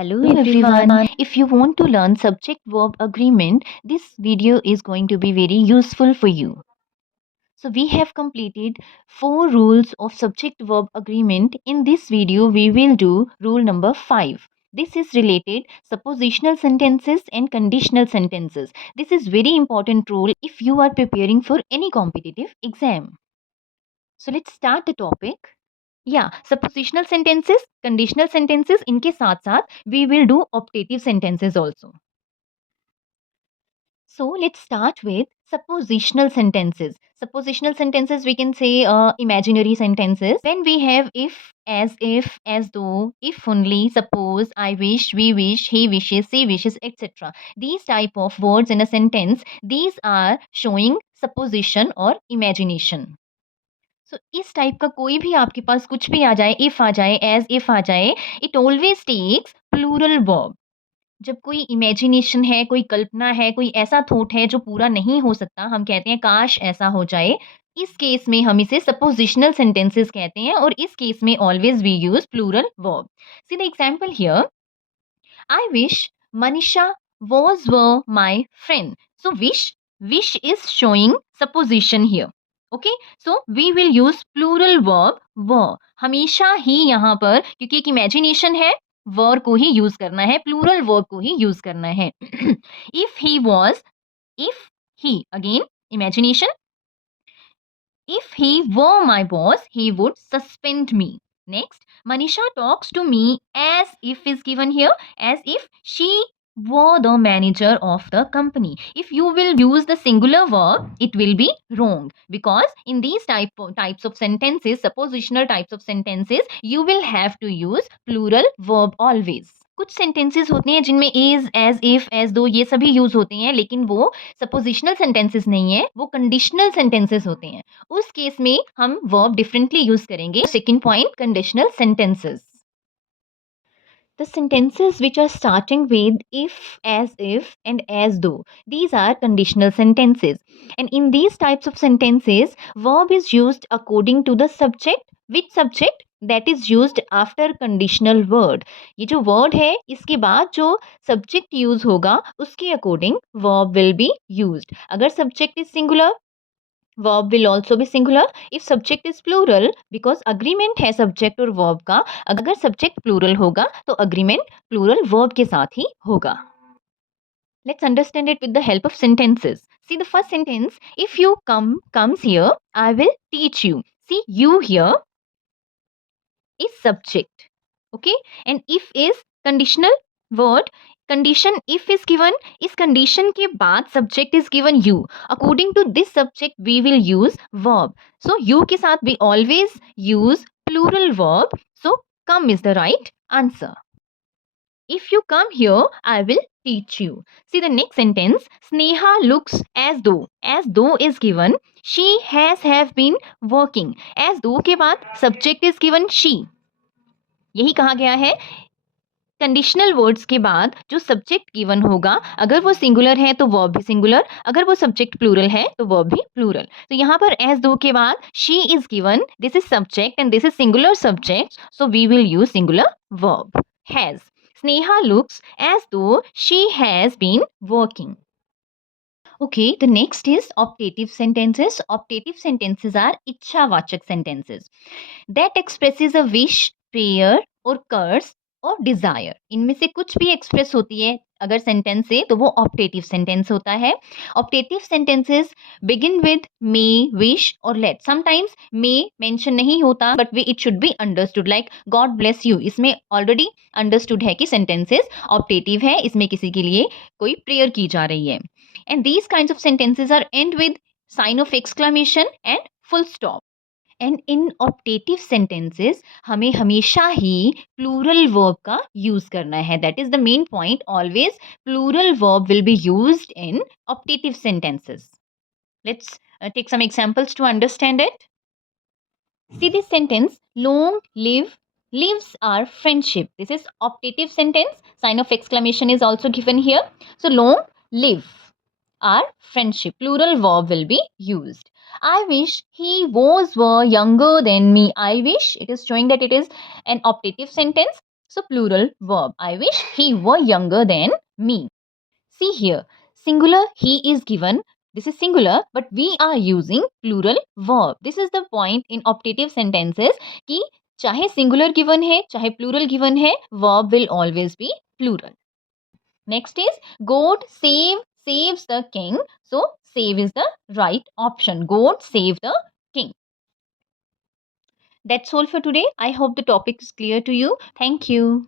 Hello everyone. If you want to learn subject verb agreement, this video is going to be very useful for you. So we have completed 4 rules of subject verb agreement. In this video we will do rule number 5. This is related suppositional sentences and conditional sentences. This is very important rule if you are preparing for any competitive exam. So let's start the topic. Yeah, suppositional sentences, conditional sentences, इनके साथ साथ we will do optative sentences also. So let's start with suppositional sentences. Suppositional sentences we can say imaginary sentences. When we have if, as though, if only, suppose, I wish, we wish, he wishes, she wishes, etc. These type of words in a sentence, these are showing supposition or imagination. सो इस type का कोई भी आपके पास कुछ भी आ जाए, if आ जाए, एज इफ आ जाए, it always takes plural verb. जब कोई इमेजिनेशन है, कोई कल्पना है, कोई ऐसा थॉट है जो पूरा नहीं हो सकता, हम कहते हैं काश ऐसा हो जाए. इस केस में हम इसे सपोजिशनल सेंटेंसेस कहते हैं और इस केस में always we use plural verb. See the example here, I wish Manisha was were my friend. So wish is showing supposition here. Okay, so we will use plural verb were. हमेशा ही यहाँ पर क्योंकि एक इमेजिनेशन है, वर को ही use करना है, plural verb को ही यूज करना है. if he again imagination, if he were my boss he would suspend me. Next, Manisha talks to me as if is given here, as if she were the manager of the company. If you will use the singular verb, it will be wrong because in these types of sentences, suppositional types of sentences, you will have to use plural verb always. कुछ sentences होते हैं जिनमें is, as if, as दो ये सभी use होते हैं, लेकिन वो सपोजिशनल सेंटेंसेस नहीं है, वो कंडीशनल सेंटेंसेस होते हैं. उस केस में हम वर्ब डिफरेंटली यूज करेंगे. Second point, conditional sentences. The sentences which are starting with if, and as though, these are conditional sentences. And in these types of sentences, verb is used according to the subject. Which subject? That is used after conditional word. ये जो word है, इसके बाद जो subject use होगा, उसके according verb will be used. अगर subject is singular, verb will also be singular. If subject is plural, because agreement है subject और verb का, अगर subject plural होगा तो agreement plural verb के साथ ही होगा. Let's understand it with the help of sentences. See the first sentence, if you comes here, I will teach you. See, you here is subject. Okay, and if is conditional word. Condition if is given, इस condition के बाद subject is given you. According to this subject we will use verb. So you के साथ we always use plural verb. So come is the right answer. If you come here I will teach you. See the next sentence, Sneha looks as though is given, she have been working. As though के बाद subject is given she. यही कहा गया है conditional words के बाद जो subject given होगा, अगर वो सिंगुलर है तो वर्ब भी सिंगुलर, अगर वो सब्जेक्ट प्लूरल है तो वर्ब भी प्लूरल. तो यहाँ पर एज दो के बाद she is given, this is subject and this is singular subject, so we will use singular verb has. Sneha looks as though she has been working. Okay, the next is optative sentences. Optative sentences are इच्छावाचक sentences that expresses a wish, prayer or curse और desire. इनमें से कुछ भी express होती है अगर sentence से तो वो ऑप्टेटिव सेंटेंस होता है. Optative sentences begin with may, wish और लेट. समटाइम्स मे मेंशन नहीं होता but we it should be understood, like God bless you. इसमें ऑलरेडी अंडरस्टूड है कि सेंटेंसेस ऑप्टेटिव है, इसमें किसी के लिए कोई प्रेयर की जा रही है. And these kinds of sentences are end with sign of exclamation and full stop. And in optative sentences हमें हमेशा ही प्लूरल वर्ब का यूज करना है. That is the main point. Always plural verb will be used in optative sentences. Let's take some examples to understand it. See this sentence, long live lives our friendship. This is optative sentence. Sign of exclamation is also given here. So long live our friendship. Plural verb will be used. I wish he were younger than me. I wish, it is showing that it is an optative sentence. So plural verb. I wish he were younger than me. See here, singular he is given. This is singular, but we are using plural verb. This is the point in optative sentences कि चाहे singular given है, चाहे plural given है, verb will always be plural. Next is God saves the king. So save is the right option. God save the king. That's all for today. I hope the topic is clear to you. Thank you.